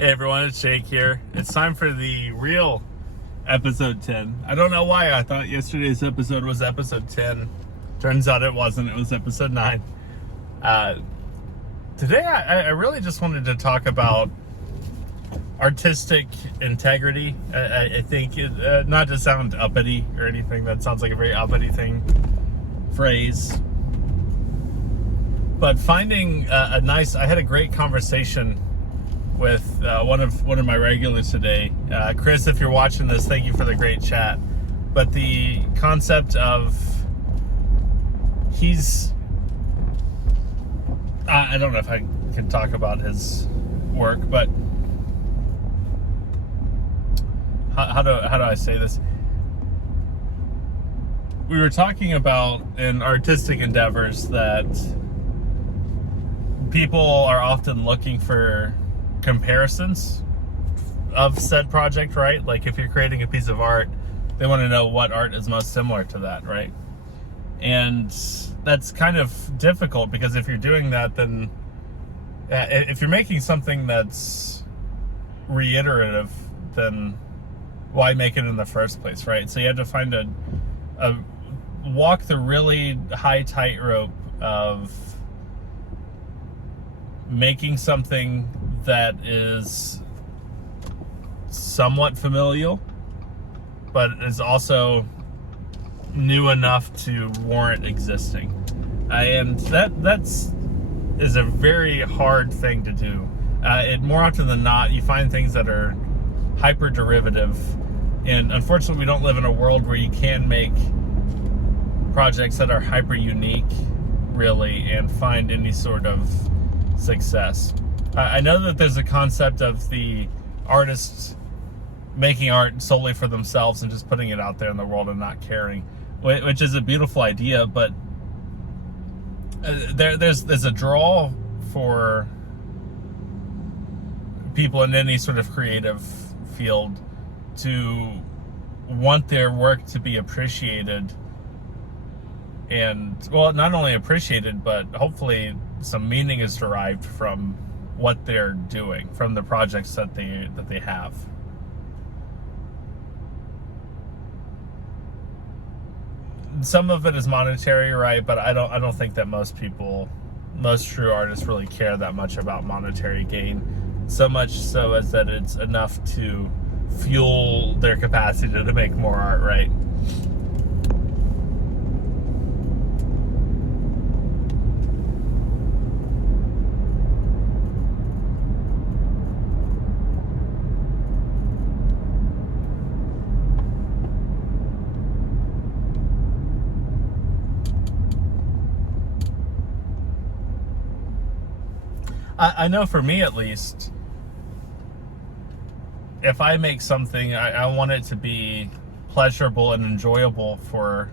Hey everyone, it's Jake here. It's time for the real episode 10. I don't know why I thought yesterday's episode was episode 10. Turns out it wasn't, it was episode 9. Today I really just wanted to talk about artistic integrity. I think, not to sound uppity or anything, that sounds like a very uppity phrase. But finding I had a great conversation with one of my regulars today. Chris, if you're watching this, thank you for the great chat. But the concept of I don't know if I can talk about his work, but how do I say this? We were talking about in artistic endeavors that people are often looking for comparisons of said project, right? Like if you're creating a piece of art, they want to know what art is most similar to that, right? And that's kind of difficult because if you're doing that, then if you're making something that's reiterative, then why make it in the first place, right? So you have to find a walk the really high tightrope of making something that is somewhat familial, but is also new enough to warrant existing. And that's a very hard thing to do. More often than not, you find things that are hyper derivative, and unfortunately, we don't live in a world where you can make projects that are hyper unique, really, and find any sort of success. I know that there's a concept of the artists making art solely for themselves and just putting it out there in the world and not caring, which is a beautiful idea, but there's a draw for people in any sort of creative field to want their work to be appreciated, and well, not only appreciated, but hopefully some meaning is derived from what they're doing, from the projects that they have. Some of it is monetary, right? But I don't think that most true artists really care that much about monetary gain, so much so as that it's enough to fuel their capacity to make more art, right? I know for me at least, if I make something, I want it to be pleasurable and enjoyable for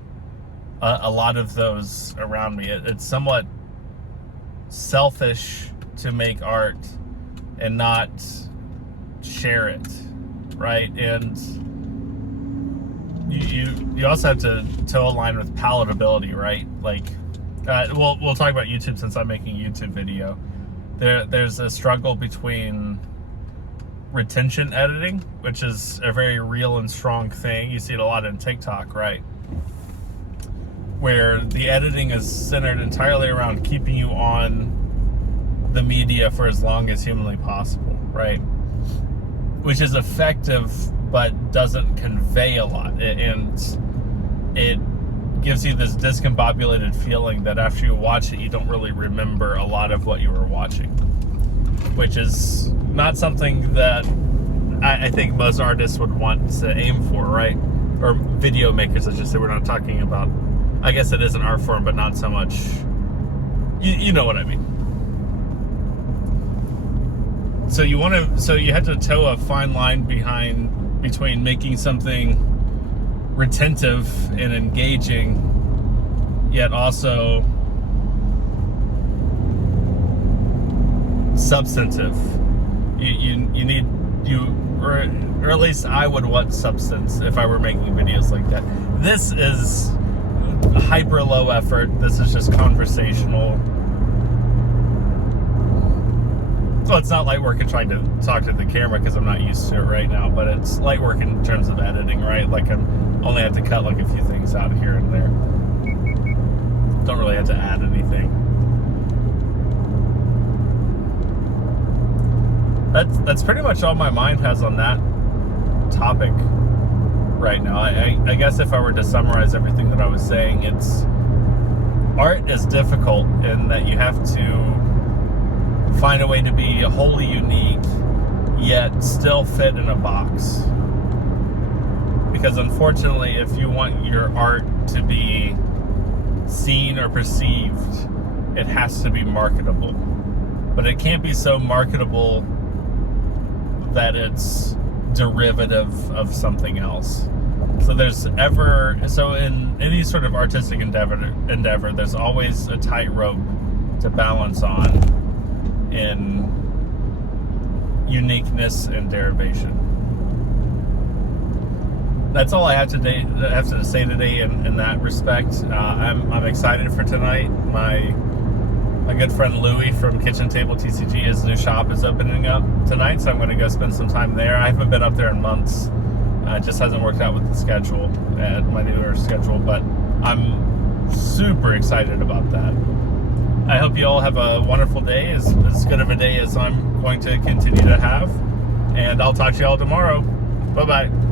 a lot of those around me. It's somewhat selfish to make art and not share it, right? And you also have to toe a line with palatability, right? Like, we'll talk about YouTube since I'm making a YouTube video. There's a struggle between retention editing, which is a very real and strong thing. You see it a lot in TikTok, right? Where the editing is centered entirely around keeping you on the media for as long as humanly possible, right? Which is effective, but doesn't convey a lot. And it gives you this discombobulated feeling that after you watch it, you don't really remember a lot of what you were watching, which is not something that I think most artists would want to aim for, right? Or video makers, I should say. We're not talking about, I guess it is an art form, but not so much, you know what I mean. So you have to toe a fine line between making something retentive and engaging, yet also substantive. Or at least I would want substance if I were making videos like that. This is hyper low effort. This is just conversational. Well, it's not light work in trying to talk to the camera because I'm not used to it right now, but it's light work in terms of editing, right? Like I'm only have to cut like a few things out here and there. Don't really have to add anything. That's pretty much all my mind has on that topic right now. I guess if I were to summarize everything that I was saying, it's art is difficult in that you have to find a way to be wholly unique yet still fit in a box, because unfortunately if you want your art to be seen or perceived, it has to be marketable, but it can't be so marketable that it's derivative of something else. So in any sort of artistic endeavor, there's always a tightrope to balance on in uniqueness and derivation. That's all I have to say today in that respect. I'm excited for tonight. My good friend Louie from Kitchen Table TCG, his new shop is opening up tonight, so I'm going to go spend some time there. I haven't been up there in months. It just hasn't worked out with the schedule, my newer schedule, but I'm super excited about that. I hope you all have a wonderful day, as good of a day as I'm going to continue to have, and I'll talk to you all tomorrow. Bye-bye.